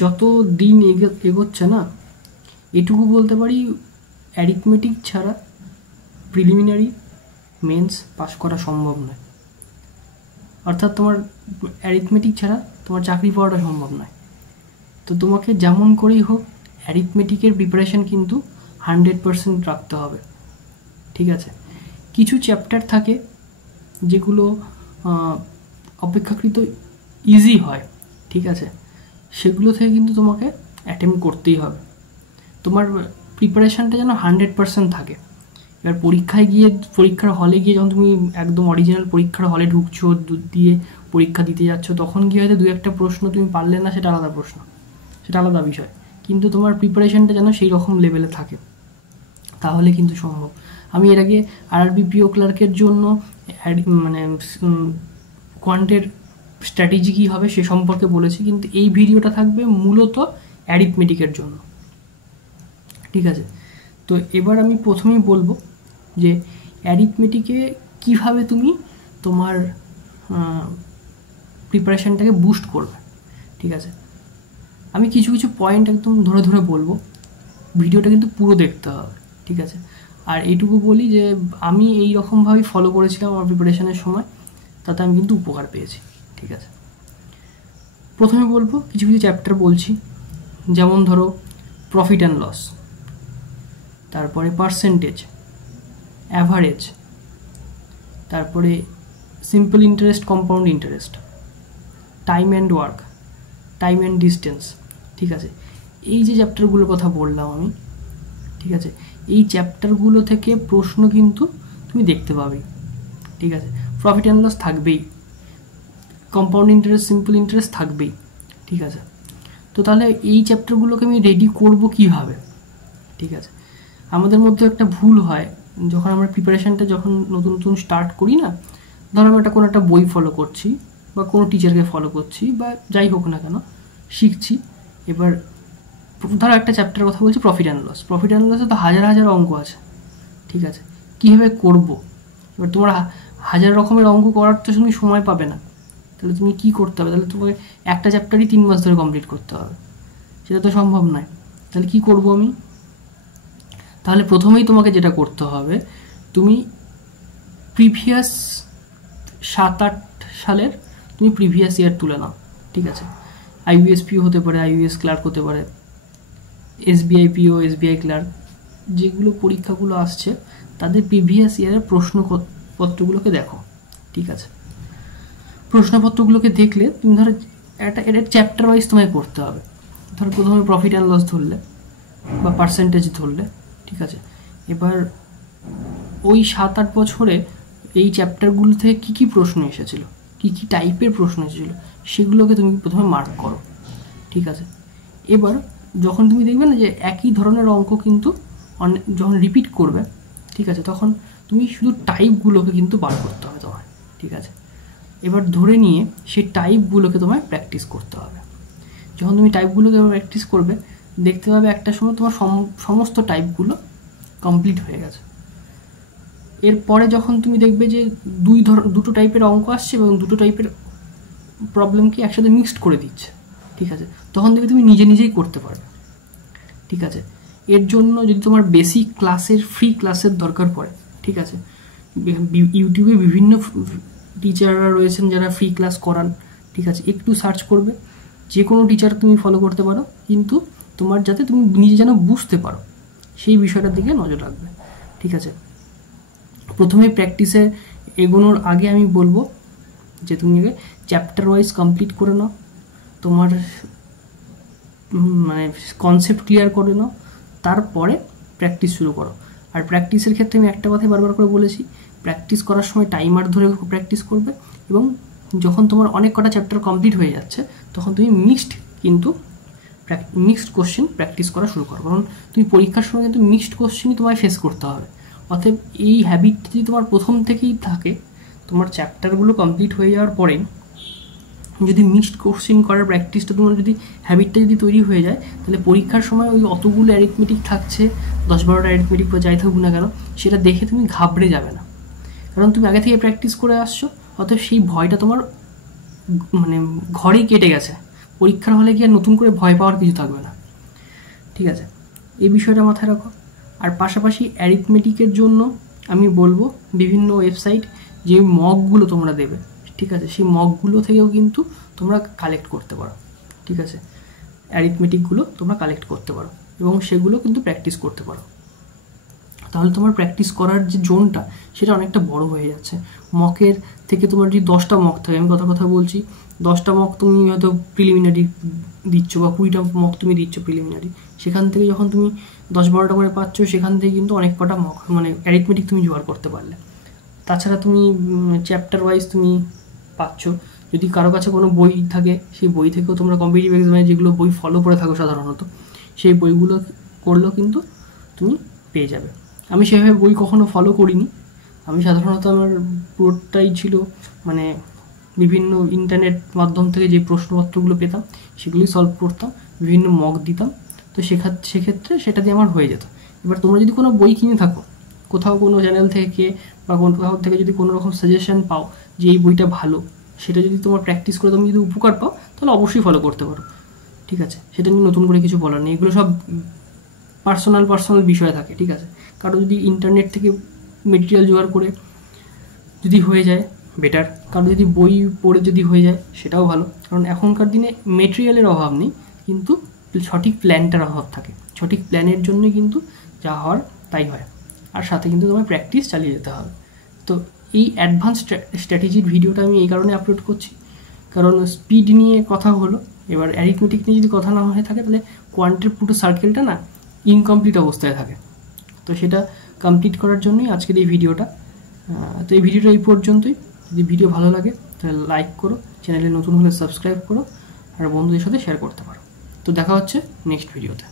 যত দিন এগোচ্ছে না, এটুকু বলতে পারি, অ্যারিথমেটিক ছাড়া প্রিলিমিনারি মেন্স পাস করা সম্ভব নয়। অর্থাৎ তোমার অ্যারিথমেটিক ছাড়া তোমার চাকরি পাওয়াটা সম্ভব নয়। তো তোমাকে যেমন করেই হোক অ্যারিথমেটিকের প্রিপারেশন কিন্তু 100% রাখতে হবে, ঠিক আছে? কিছু চ্যাপ্টার থাকে যেগুলো অপেক্ষাকৃত ইজি হয়, ঠিক আছে? সেগুলো থেকে কিন্তু তোমাকে অ্যাটেম্প্ট করতেই হবে। তোমার প্রিপারেশানটা যেন 100% থাকে। এবার পরীক্ষার হলে গিয়ে যখন তুমি একদম অরিজিনাল পরীক্ষার হলে ঢুকছো, দিয়ে পরীক্ষা দিতে যাচ্ছ, তখন গিয়ে হয়তো 2-1টা প্রশ্ন তুমি পারলে না, সেটা আলাদা প্রশ্ন, সেটা আলাদা বিষয়। কিন্তু তোমার প্রিপারেশানটা যেন সেই রকম লেভেলে থাকে, তাহলে কিন্তু সম্ভব। আমি এর আগে RRBPO ক্লার্কের জন্য মানে কোয়ান্টের স্ট্র্যাটেজি কী হবে সে সম্পর্কে বলেছি, কিন্তু এই ভিডিওটা থাকবে মূলত অ্যারিথমেটিকের জন্য, ঠিক আছে? তো এবার আমি প্রথমেই বলবো যে অ্যারিথমেটিকে কিভাবে তুমি তোমার প্রিপারেশানটাকে বুস্ট করবে, ঠিক আছে? আমি কিছু কিছু পয়েন্ট একদম ধরে ধরে বলবো, ভিডিওটা কিন্তু পুরো দেখতে হবে, ঠিক আছে? আর এইটুকু বলি যে আমি এই রকমভাবেই ফলো করেছিলাম আমার প্রিপারেশানের সময়, তাতে আমি কিন্তু উপকার পেয়েছি, ঠিক আছে? প্রথমে বলবো কিছু কিছু চ্যাপ্টার বলছি, যেমন ধরো প্রফিট অ্যান্ড লস, তারপরে পার্সেন্টেজ, অ্যাভারেজ, তারপরে simple interest, compound interest, time and work, time and distance, ঠিক আছে? এই যে চ্যাপ্টারগুলোর কথা বললাম আমি, ঠিক আছে, এই চ্যাপ্টারগুলো থেকে প্রশ্ন কিন্তু তুমি দেখতে পাবে, ঠিক আছে? প্রফিট অ্যান্ড লস থাকবেই, কম্পাউন্ড ইন্টারেস্ট, সিম্পল ইন্টারেস্ট থাকবেই, ঠিক আছে? তো তাহলে এই চ্যাপ্টারগুলোকে আমি রেডি করব কীভাবে, ঠিক আছে? আমাদের মধ্যে একটা ভুল হয়, যখন আমরা প্রিপারেশানটা যখন নতুন নতুন স্টার্ট করি না, ধরো আমি কোনো একটা বই ফলো করছি বা কোনো টিচারকে ফলো করছি বা যাই হোক না কেন শিখছি। এবার ধরো একটা চ্যাপ্টারের কথা বলছি, profit and loss. Profit and লসে তো হাজার হাজার অঙ্ক আছে, ঠিক আছে? কীভাবে করব? এবার তোমার হাজার রকমের অঙ্ক করার তো তুমি সময় পাবে না, তাহলে তুমি কী করতে হবে? তাহলে তোমাকে একটা চ্যাপ্টারই 3 মাস ধরে কমপ্লিট করতে হবে, সেটা তো সম্ভব নয়। তাহলে কী করব আমি? তাহলে প্রথমেই তোমাকে যেটা করতে হবে, তুমি প্রিভিয়াস 7-8 সালের তুমি প্রিভিয়াস ইয়ার তুলে নাও, ঠিক আছে? IBSPO হতে পারে, IBS ক্লার্ক হতে পারে, SBI PO, SBI ক্লার্ক, যেগুলো পরীক্ষাগুলো আসছে তাদের প্রিভিয়াস ইয়ারের প্রশ্নপত্রগুলোকে দেখো, ঠিক আছে? প্রশ্নপত্রগুলোকে দেখলে তুমি ধরো এটা চ্যাপ্টার ওয়াইজ তোমায় করতে হবে। ধরো প্রথমে প্রফিট অ্যান্ড লস ধরলে বা পার্সেন্টেজ ধরলে, ঠিক আছে? এবার ওই 7-8 বছরে এই চ্যাপ্টারগুলো থেকে কী কী প্রশ্ন এসেছিলো, কী কী টাইপের প্রশ্ন এসেছিলো, সেগুলোকে তুমি প্রথমে মার্ক করো, ঠিক আছে? এবার যখন তুমি দেখবে না যে একই ধরনের অঙ্ক কিন্তু যখন রিপিট করবে, ঠিক আছে, তখন তুমি শুধু টাইপগুলোকে কিন্তু বার করতে হবে তোমার, ঠিক আছে? এবার ধরে নিয়ে সেই টাইপগুলোকে তোমায় প্র্যাকটিস করতে হবে। যখন তুমি টাইপগুলোকে প্র্যাকটিস করবে, দেখতে পাবে একটা সময় তোমার সমস্ত টাইপগুলো কমপ্লিট হয়ে গেছে। এরপরে যখন তুমি দেখবে যে দুটো টাইপের অঙ্ক আসছে এবং দুটো টাইপের প্রবলেমকে একসাথে মিক্সড করে দিচ্ছে, ঠিক আছে, তখন দেখবে তুমি নিজে নিজেই করতে পারবে, ঠিক আছে? এর জন্য যদি তোমার বেসিক ক্লাসের ফ্রি ক্লাসের দরকার পড়ে, ঠিক আছে, ইউটিউবে বিভিন্ন টিচাররা রয়েছেন যারা ফ্রি ক্লাস করান, ঠিক আছে? একটু সার্চ করবে, যে কোনো টিচার তুমি ফলো করতে পারো, কিন্তু তোমার যাতে তুমি নিজে যেন বুঝতে পারো সেই বিষয়টার দিকে নজর রাখবে, ঠিক আছে? প্রথমে প্র্যাকটিসে এগোনোর আগে আমি বলবো যে তুমি চ্যাপ্টার ওয়াইজ কমপ্লিট করে নাও, তোমার মানে কনসেপ্ট ক্লিয়ার করে নাও, তারপরে প্র্যাকটিস শুরু করো। আর প্র্যাকটিসের ক্ষেত্রে আমি একটা কথাই বারবার করে বলেছি, প্র্যাকটিস করার সময় টাইমার ধরে প্র্যাকটিস করবে, এবং যখন তোমার অনেক কটা চ্যাপ্টার কমপ্লিট হয়ে যাচ্ছে তখন তুমি মিক্সড কোশ্চেন প্র্যাকটিস করা শুরু করো, কারণ তুমি পরীক্ষার সময় কিন্তু মিক্সড কোশ্চেনই তোমায় ফেস করতে হবে। অতএব এই হ্যাবিটটা যদি তোমার প্রথম থেকেই থাকে, তোমার চ্যাপ্টারগুলো কমপ্লিট হয়ে যাওয়ার পরে যদি মিক্সড কোশ্চেন করার প্র্যাকটিসটা তোমার যদি হ্যাবিটটা যদি তৈরি হয়ে যায়, তাহলে পরীক্ষার সময় ওই অতগুলো অ্যারিথমেটিক থাকছে, 10-12টা অ্যারিথমেটিক বা যাই থাকুক না কেন, সেটা দেখে তুমি ঘাবড়ে যাবে না, কারণ তুমি আগে থেকে প্র্যাকটিস করে আসছো। অতএব সেই ভয়টা তোমার মানে ঘরেই কেটে গেছে, পরীক্ষার হলে গিয়ে নতুন করে ভয় পাওয়ার কিছু থাকবে না, ঠিক আছে? এই বিষয়টা মাথায় রাখো। আর পাশাপাশি অ্যারিথমেটিকের জন্য আমি বলবো বিভিন্ন ওয়েবসাইট যে মকগুলো তোমরা দেবে, ঠিক আছে, সেই মকগুলো থেকেও কিন্তু তোমরা কালেক্ট করতে পারো, ঠিক আছে? অ্যারিথমেটিকগুলো তোমরা কালেক্ট করতে পারো এবং সেগুলো কিন্তু প্র্যাকটিস করতে পারো। তাহলে তোমার প্র্যাকটিস করার যে জোনটা সেটা অনেকটা বড় হয়ে যাচ্ছে। মকের থেকে তোমার যদি 10টা মক থাকে, আমি কথা বলছি, 10টা মক তুমি হয়তো প্রিলিমিনারি দিচ্ছ বা 20টা মক তুমি দিচ্ছ প্রিলিমিনারি, সেখান থেকে যখন তুমি 10-12টা করে পাচ্ছ, সেখান থেকে কিন্তু অনেক কটা মক মানে অ্যারিথমেটিক তুমি জোগাড় করতে পারলে। তাছাড়া তুমি চ্যাপ্টার ওয়াইজ তুমি পাচ্ছ। যদি কারো কাছে কোনো বই থাকে, সেই বই থেকেও তোমরা কম্পিটিটিভ এক্সামে যেগুলো বই ফলো করে থাকো সাধারণত, সেই বইগুলো করলেও কিন্তু তুমি পেয়ে যাবে। আমি সেভাবে বই কখনো ফলো করিনি, আমি সাধারণত আমার পুরোটাই ছিল মানে বিভিন্ন ইন্টারনেট মাধ্যম থেকে যে প্রশ্নপত্রগুলো পেতাম সেগুলি সলভ করতাম, বিভিন্ন মক দিতাম, তো সেক্ষেত্রে সেটা দিয়ে আমার হয়ে যেত। এবার তোমরা যদি কোনো বই কিনে থাকো, কোথাও কোনো চ্যানেল থেকে বা কোথাও থেকে যদি কোনো রকম সাজেশন পাও যে এই বইটা ভালো, সেটা যদি তোমার প্র্যাকটিস করে তুমি যদি উপকার পাও, তাহলে অবশ্যই ফলো করতে পারো, ঠিক আছে? সেটা নিয়ে নতুন করে কিছু বলার নেই, এগুলো সব পার্সোনাল বিষয় থাকে, ঠিক আছে? কারো যদি ইন্টারনেট থেকে মেটেরিয়াল জোগাড় করে যদি হয়ে যায় বেটার, কারো যদি বই পড়ে যদি হয়ে যায় সেটাও ভালো, কারণ এখনকার দিনে মেটেরিয়ালের অভাব নেই, কিন্তু সঠিক প্ল্যানটার অভাব থাকে। সঠিক প্ল্যানের জন্যই কিন্তু যা হওয়ার তাই হয়, আর সাথে কিন্তু তোমার প্র্যাকটিস চালিয়ে যেতে হবে। তো এই অ্যাডভান্স স্ট্র্যাটেজির ভিডিওটা আমি এই কারণে আপলোড করছি, কারণ স্পিড নিয়ে কথা হলো, এবার অ্যারিথমেটিক নিয়ে যদি কথা না হয়ে থাকে তাহলে কোয়ান্টের পুরো সার্কেলটা না ইনকমপ্লিট অবস্থায় থাকে। তো সেটা কমপ্লিট করার জন্যই আজকের এই ভিডিওটা। তো এই ভিডিওটা এই পর্যন্তই। যদি ভিডিও ভালো লাগে তাহলে লাইক করো, চ্যানেলে নতুন হলে সাবস্ক্রাইব করো, আর বন্ধুদের সাথে শেয়ার করতে পারো। তো দেখা হচ্ছে নেক্সট ভিডিওতে।